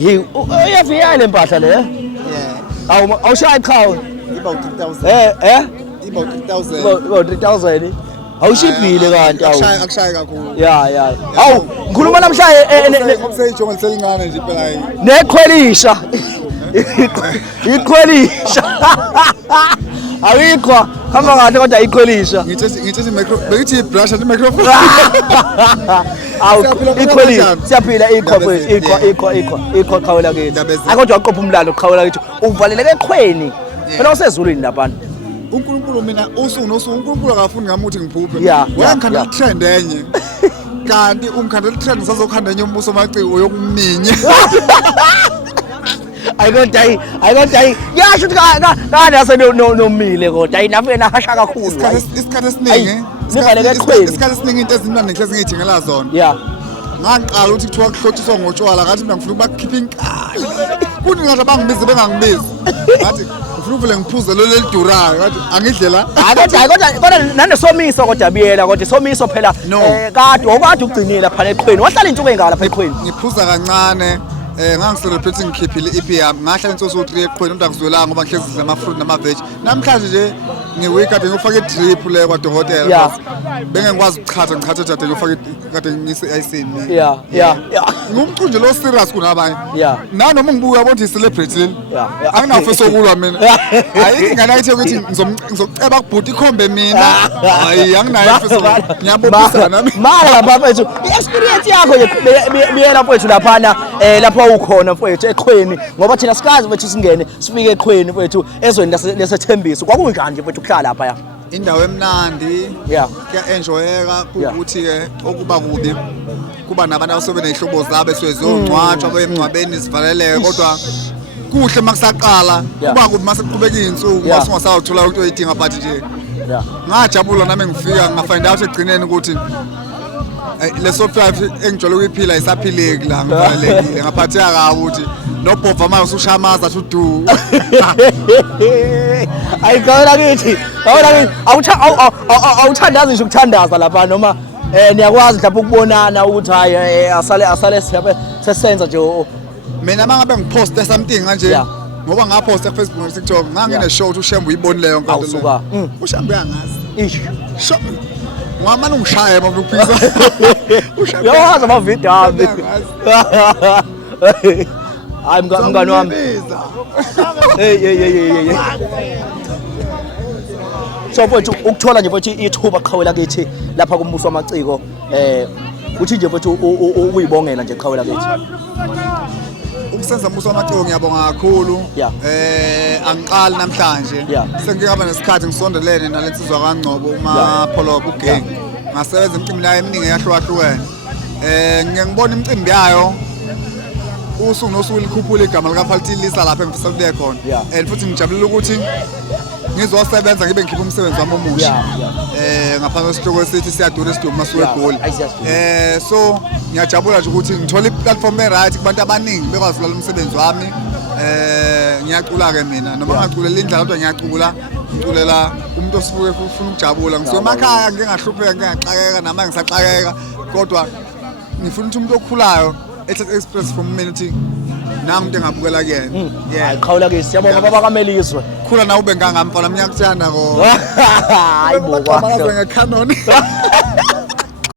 Uyafika le mpahla le? Yeah. Awushaya iqhawe. About 3,000. About 3,000. About 3,000. Awushibhile kanti awu. Akushaya kakhulu. Ya. Awu, ngikhuluma namhlanje ngokuseyijonga selingane nje phela hayi. nekhwelisha. Ikhwelisha. Awikho. Hamba kahle kodwa ikhwelisha. Ngithi bekithi brush at microphone. Awu ikhwelisha. Siyaphila ikho qhawela kithi. Akodwa aqopha umlando qhawela kithi. Uvaleleke eqhweni. Phela usezulwini lapha. uNkulunkulu mina usuku nosuku uNkulunkulu akafuni ngamuthi ngiphuphe wangikhandela trend enye kanti umkhandela trend sazokhanda enye umbuso maciko yokuminya ayikodwa yasho ukuthi kana yase nomile kodwa ayinafe nahasha kakhulu isikhathi esiningi nivaleke eqhweni isikhathi esiningi into ezimnandi ngihlezi ngiyithingela zona ngangiqala ukuthi kuthiwa kuhlothiswa ngotshwala ngathi mina ngifuna ukubakhipha inkali kuthi ngathi abangibizi bengangibizi ngathi ngifuna ngiphuze lo lelidurayo ngathi angidlela kodwa nanesomiso kodwa biyela kodwa somiso phela kade ukugcinile lapha eqhweni wahlala insuku engaka lapha eqhweni ngiphuza kancane ngangiselebrate ngikhiphile iP yami ngahlala insuku so3 eqhweni umuntu akuzwelanga ngoba ngihlezi ama fruit nama veg namhlanje nje ngiwake up ngifake idrip le kwaDokotela bengengikwazi ukuchatha ngichathe jade ngifake kade ngise ayisini ngumqunje lo serious kunabanye nanoma ngibuka yabona i-celebrity leli anginafu sokulwa mina hayi ingane ayithe ukuthi ngizoceba kubhuti ikhombe mina hayi anginayo mfethu ngiyabophisana nami mara lapha mfethu i-experience yakho biyela mfethu laphana lapha ukhona mfethu eqhweni ngoba thina sikazi mfethu singene sifike eqhweni mfethu ezweni lesethembiso kwakunjani nje mfethu ukuhlala lapha indawo emnandi kuya-enjoyeka ukuthi-ke okuba kubi kuba nabantu abasobe ney'hlobo zabo eswezongcwatshwa bemngcwabeni sivaleleke kodwa kuhle makusaqala kuba kubi mase kuqhubeka iy'nsuku masungasawuthola into oyidinga but nje ngajabula nami ngifika ngafind out ekugcineni ukuthi le soft life engijwayele ukuyiphila ayisaphileki la ngivalelekile ngaphatheka kabi ukuthi nobhova manje usushamaza athi udu ayikawela kithi awuthandazi nje ukuthandaza lapha noma niyakwazi mhlawumbe ukubonana ukuthi hayi asale sesenza nje mina mangabe ngiposte something kanje ngoba ngaphosta kuFacebook noTikTok ngangine show ukuthi uShembu uyibonile yonke into awusuka uShembu uyangazi show ngamani ungishaya manje ukuphisa uShembu yawazi ama video ami hayi mngani wami hey so mfowethu ukuthola nje mfowethu ithuba qhawela kithi lapha kumbuso wamaciko uthi nje mfowethu uyibongela nje qhawela kithi ukusenza umbuso wamaciko ngiyabonga kakhulu angiqali namhlanje sengingaba nesikhathi ngisondelene nalensizwa kaNgcobo uMapholobo uGeng ngasebenza imicimbi yayo eminingi eyahlukahlukene ngiyangibona imicimbi yayo usuku nosuku likhuphula igama likaPhaltilisa lapha engifisa ukuye khona and futhi ngijabulela ukuthi ngizosebenza ngibe ngikhipha umsebenzi wami omusha ngaphansi kwesihloko esithi siyadura isidumbu masuke egoli so ngiyajabula nje ukuthi ngithola iplatform e-right kubantu abaningi bekwazi ukulalela umsebenzi wami ngiyacula ke mina noma ngaculela indlela kodwa ngiculela umuntu osifuke ufuna ukujabula ngisuke emakhaya ngingahlupheka ngingaxakeka nama ngisaxakeka kodwa ngifuna ukuthi umuntu okhulayo express from minute nangu into engabukela kuyena ayiqhawula ke siyabonga baba kaMeliswe khula nawe bengangamfana mina kuthanda ko hayi bo kwa ngekhanoni